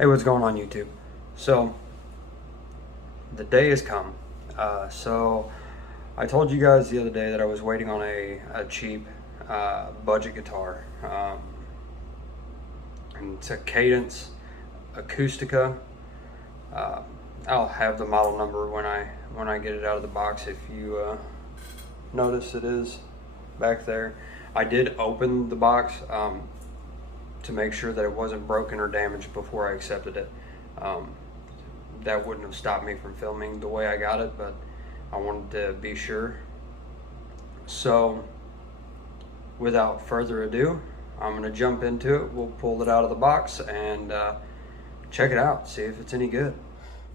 Hey, what's going on YouTube? So the day has come. So I told you guys the other day that I was waiting on a cheap budget guitar. And it's a Kadence A06EQ. I'll have the model number when I get it out of the box. If you notice, it is back there. I did open the box to make sure that it wasn't broken or damaged before I accepted it. That wouldn't have stopped me from filming the way I got it, but I wanted to be sure. So without further ado, I'm going to jump into it. We'll pull it out of the box and check it out, see if it's any good.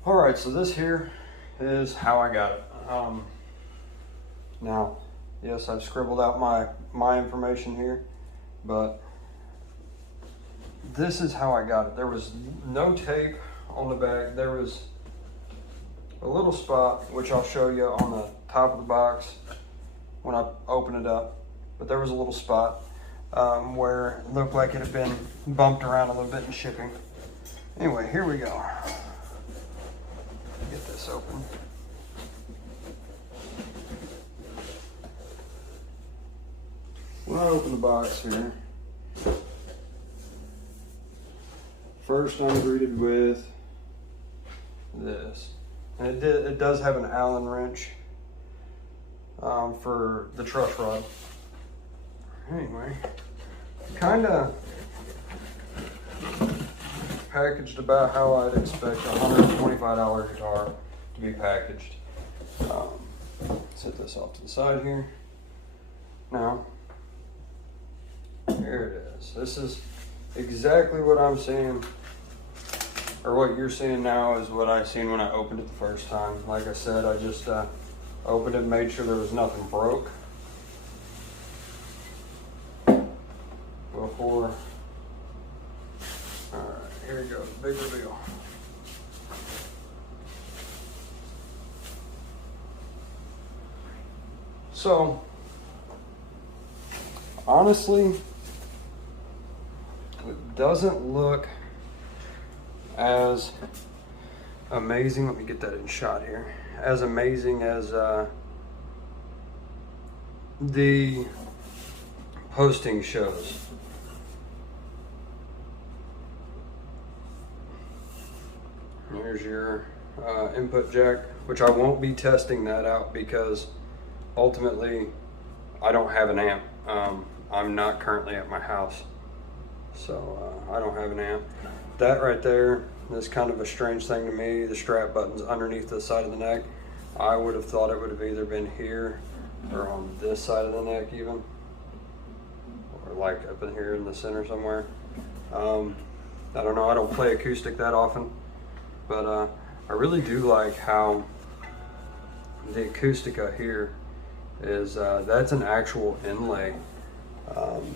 Alright, so this here is how I got it. Now, yes, I've scribbled out my information here, but this is how I got it. There was no tape on the back. There was a little spot, which I'll show you on the top of the box when I open it up. But there was a little spot where it looked like it had been bumped around a little bit in shipping. Anyway, here we go. Get this open. When I open the box here, first I'm greeted with this. And it does have an Allen wrench for the truss rod. Anyway, kind of packaged about how I'd expect a $125 guitar to be packaged. Set this off to the side here. Now, here it is. This is exactly what I'm seeing, or what you're seeing now is what I seen when I opened it the first time. Like I said, I just opened it and made sure there was nothing broke before. All right, here we go, the big reveal. So, honestly, it doesn't look as amazing. Let me get that in shot here. As amazing as the posting shows. Here's your input jack, which I won't be testing that out because ultimately I don't have an amp. I'm not currently at my house, so I don't have an amp. That right there is kind of a strange thing to me. The strap button's underneath the side of the neck. I would have thought it would have either been here or on this side of the neck even, or like up in here in the center somewhere. I don't know, I don't play acoustic that often, but I really do like how the Acoustica here is, that's an actual inlay.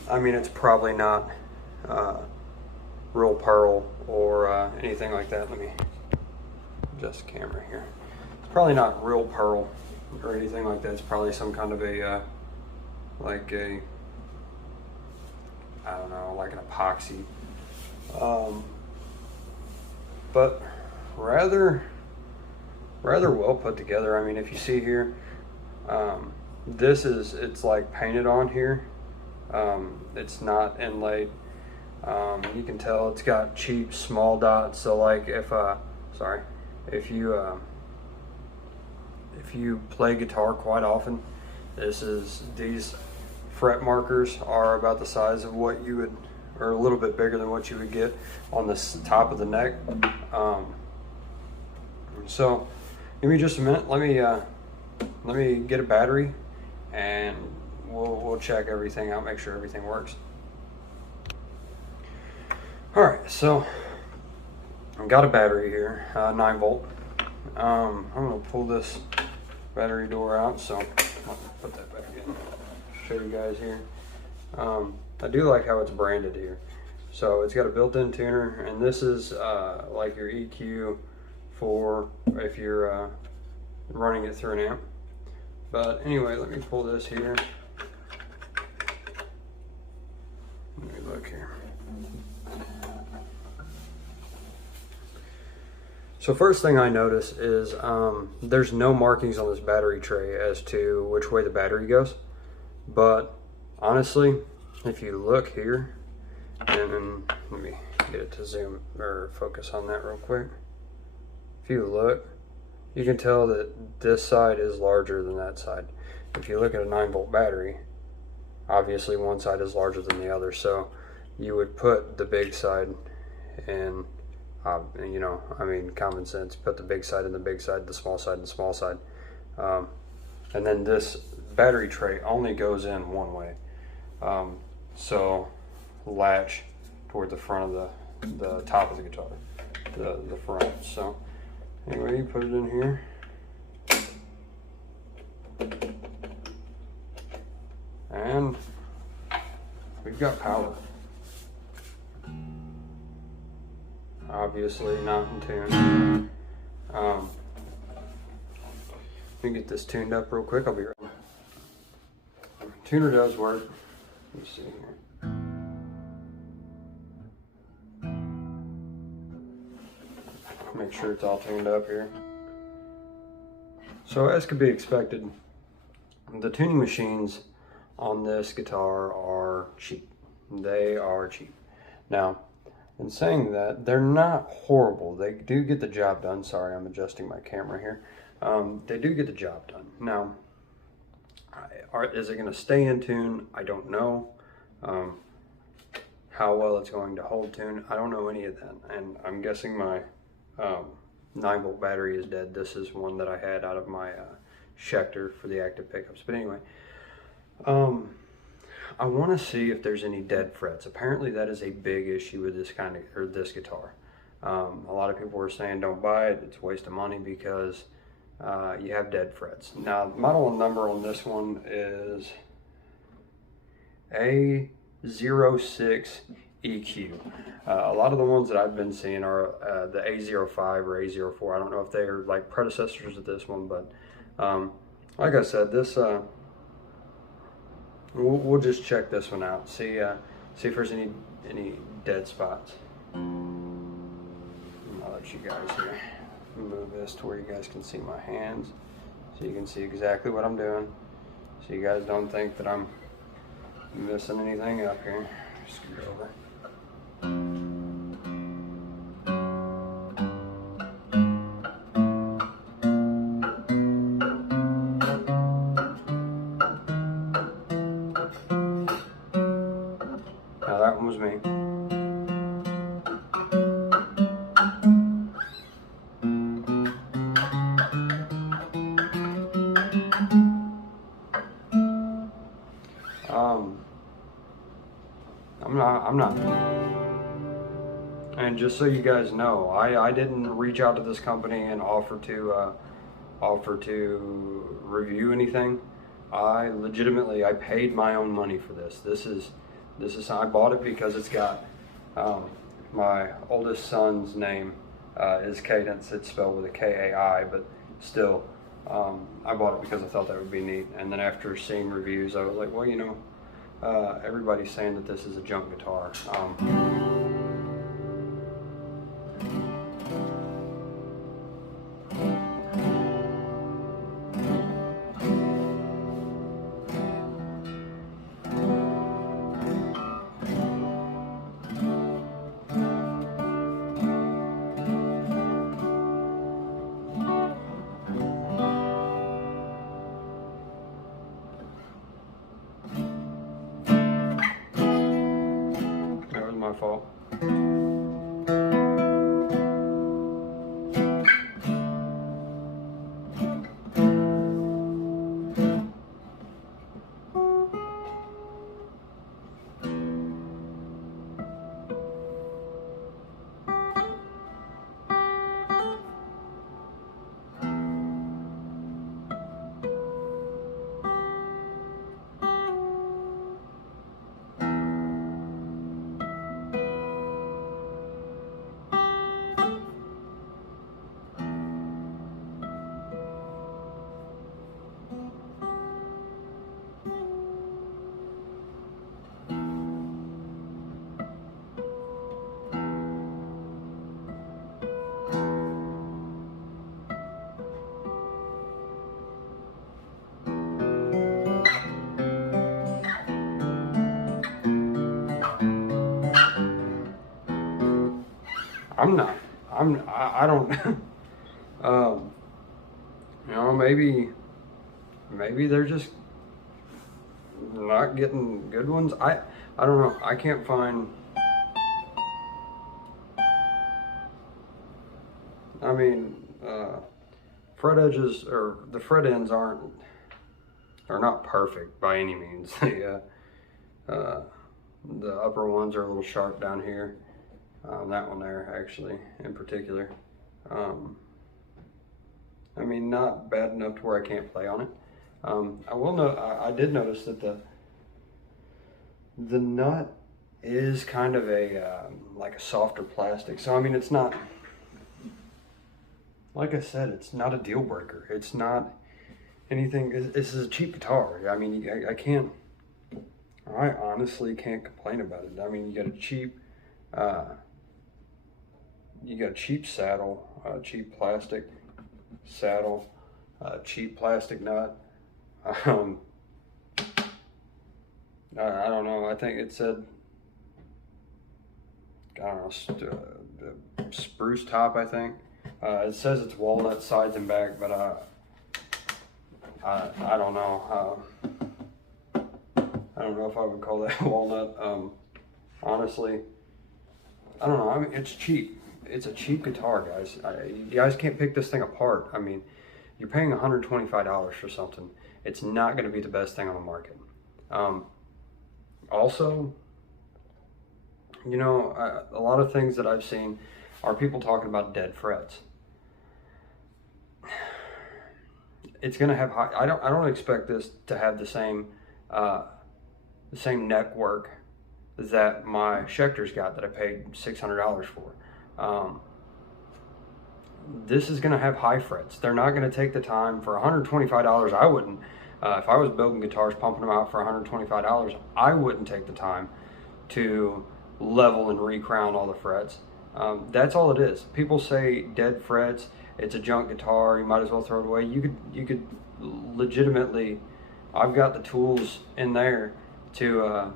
I mean, it's probably not real pearl or anything like that. Let me adjust the camera here. It's probably not real pearl or anything like that. It's probably some kind of a like a, I don't know, like an epoxy, but rather well put together. I mean, if you see here, it's like painted on here. It's not inlaid. You can tell it's got cheap small dots. So like if you play guitar quite often, these fret markers are about the size of what you would, or a little bit bigger than what you would get on the top of the neck. So give me just a minute. Let me get a battery and we'll check everything out, make sure everything works. All right, so I've got a battery here, 9 volt. I'm gonna pull this battery door out, so I'll put that back in, show you guys here. I do like how it's branded here. So it's got a built-in tuner, and this is like your EQ for if you're running it through an amp. But anyway, let me pull this here. Let me look here. So first thing I notice is there's no markings on this battery tray as to which way the battery goes. But honestly, if you look here, and let me get it to zoom or focus on that real quick. If you look, you can tell that this side is larger than that side. If you look at a 9-volt battery, obviously one side is larger than the other, so you would put the big side in, you know, I mean, common sense, put the big side in the big side, the small side in the small side. And then this battery tray only goes in one way. So latch toward the front of the top of the guitar, the front. So anyway, you put it in here. And we've got power. Obviously not in tune. Let me get this tuned up real quick. I'll be right back. Tuner does work. Let me see here. Make sure it's all tuned up here. So as could be expected, the tuning machines on this guitar are cheap. They are cheap. Now, in saying that, they're not horrible. They do get the job done. Sorry, I'm adjusting my camera here. They do get the job done. Now, is it going to stay in tune? I don't know. How well it's going to hold tune, I don't know any of that. And I'm guessing my 9-volt battery is dead. This is one that I had out of my Schecter for the active pickups. But anyway, I want to see if there's any dead frets. Apparently that is a big issue with this this guitar. A lot of people were saying don't buy it, it's a waste of money because you have dead frets. Now, the model number on this one is A06EQ. A lot of the ones that I've been seeing are the A05 or A04. I don't know if they are like predecessors of this one, but like I said, this we'll just check this one out. See if there's any dead spots. I'll let you guys here move this to where you guys can see my hands, so you can see exactly what I'm doing, so you guys don't think that I'm missing anything up here. Just go over. Now that one was me. I'm not. And just so you guys know, I didn't reach out to this company and offer to review anything. I paid my own money for this. This is I bought it because it's got my oldest son's name is Kadence. It's spelled with a K-A-I, but still, I bought it because I thought that would be neat. And then after seeing reviews, I was like, well, you know, everybody's saying that this is a junk guitar. That was my fault. I'm not. I don't. You know, maybe they're just not getting good ones. I don't know. I can't find. I mean, fret edges or the fret ends are not perfect by any means. The upper ones are a little sharp down here. That one there, actually, in particular. I mean, not bad enough to where I can't play on it. I will know. I did notice that the nut is kind of a like a softer plastic. So I mean, it's not. Like I said, it's not a deal breaker. It's not anything. This is a cheap guitar. I mean, I honestly can't complain about it. I mean, you got a cheap saddle, cheap plastic saddle, cheap plastic nut. I don't know. I think it said, I don't know, spruce top, I think. It says it's walnut sides and back, but I don't know. I don't know if I would call that walnut. Honestly, I don't know. I mean, it's cheap. It's a cheap guitar, guys. You guys can't pick this thing apart. I mean, you're paying $125 for something. It's not going to be the best thing on the market. Also, you know, a lot of things that I've seen are people talking about dead frets. It's going to have high. I don't expect this to have the same neck work that my Schecter's got that I paid $600 for. This is going to have high frets. They're not going to take the time for $125. I wouldn't. If I was building guitars, pumping them out for $125, I wouldn't take the time to level and recrown all the frets. That's all it is. People say dead frets, it's a junk guitar, you might as well throw it away. You could legitimately, I've got the tools in there to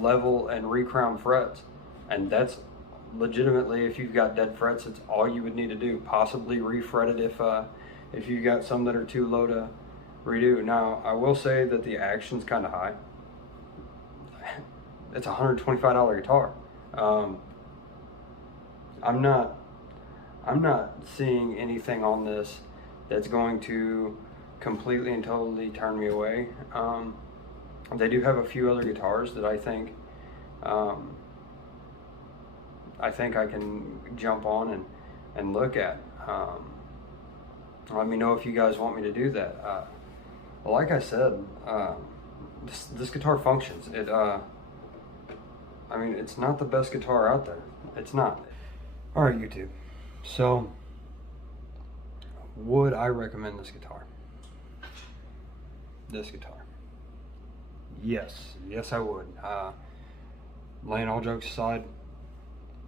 level and recrown frets, and that's legitimately, if you've got dead frets, it's all you would need to do. Possibly refret it if you got some that are too low to redo. Now, I will say that the action's kind of high. It's a $125 guitar. I'm not seeing anything on this that's going to completely and totally turn me away. They do have a few other guitars that I think I can jump on and look at. Let me know if you guys want me to do that. Like I said, this guitar functions. I mean, it's not the best guitar out there. It's not. All right, YouTube. So, would I recommend this guitar? This guitar? Yes, I would. Laying all jokes aside,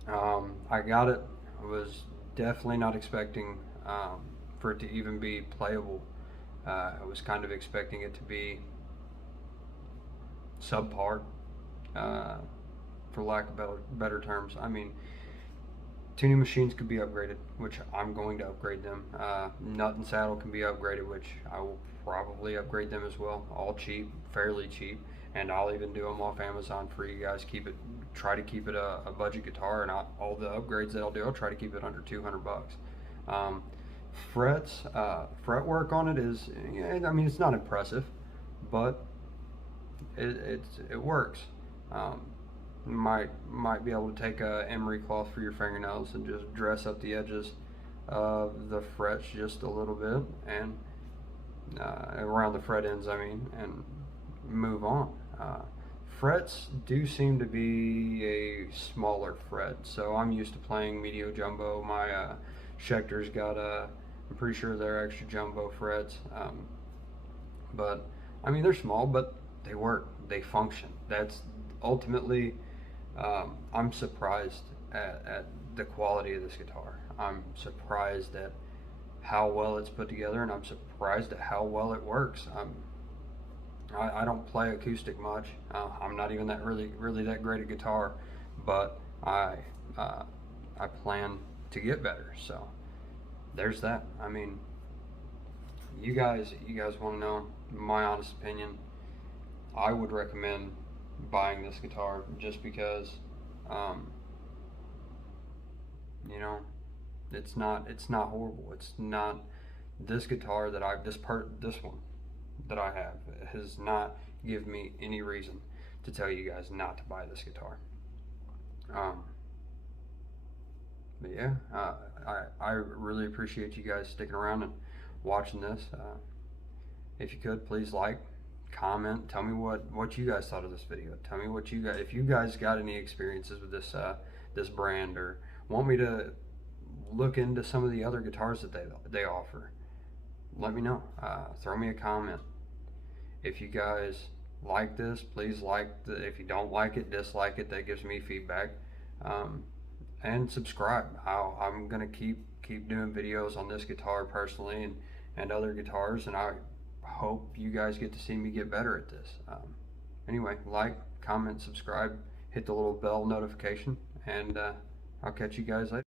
I got it. I was definitely not expecting for it to even be playable. I was kind of expecting it to be subpar, for lack of better terms. I mean, tuning machines could be upgraded, which I'm going to upgrade them. Nut and saddle can be upgraded, which I will probably upgrade them as well. All cheap, fairly cheap, and I'll even do them off Amazon for you guys. Try to keep it a budget guitar, and all the upgrades that I'll do, I'll try to keep it under 200 bucks. Fret work on it is, I mean, it's not impressive, but it works. Might be able to take a emery cloth for your fingernails and just dress up the edges of the frets just a little bit, and around the fret ends, I mean, and move on. Frets do seem to be a smaller fret, so I'm used to playing Medio Jumbo. My Schecter's got I'm pretty sure they're extra jumbo frets, but I mean, they're small, but they work, they function. That's ultimately, I'm surprised at the quality of this guitar. I'm surprised at how well it's put together, and I'm surprised at how well it works. I don't play acoustic much. I'm not even really that great at guitar, but I plan to get better. So there's that. I mean, you guys want to know my honest opinion? I would recommend buying this guitar just because, you know, it's not horrible. It's not, this guitar that this one that I have has not given me any reason to tell you guys not to buy this guitar. But yeah, I really appreciate you guys sticking around and watching this. If you could, please like, comment, tell me what you guys thought of this video. Tell me what you guys, if you guys got any experiences with this this brand, or want me to look into some of the other guitars that they offer. Let me know. Throw me a comment. If you guys like this, please like the, if you don't like it, dislike it. That gives me feedback. And subscribe. I'm gonna keep doing videos on this guitar personally, and other guitars, and I hope you guys get to see me get better at this. Anyway, like, comment, subscribe, hit the little bell notification, and I'll catch you guys later.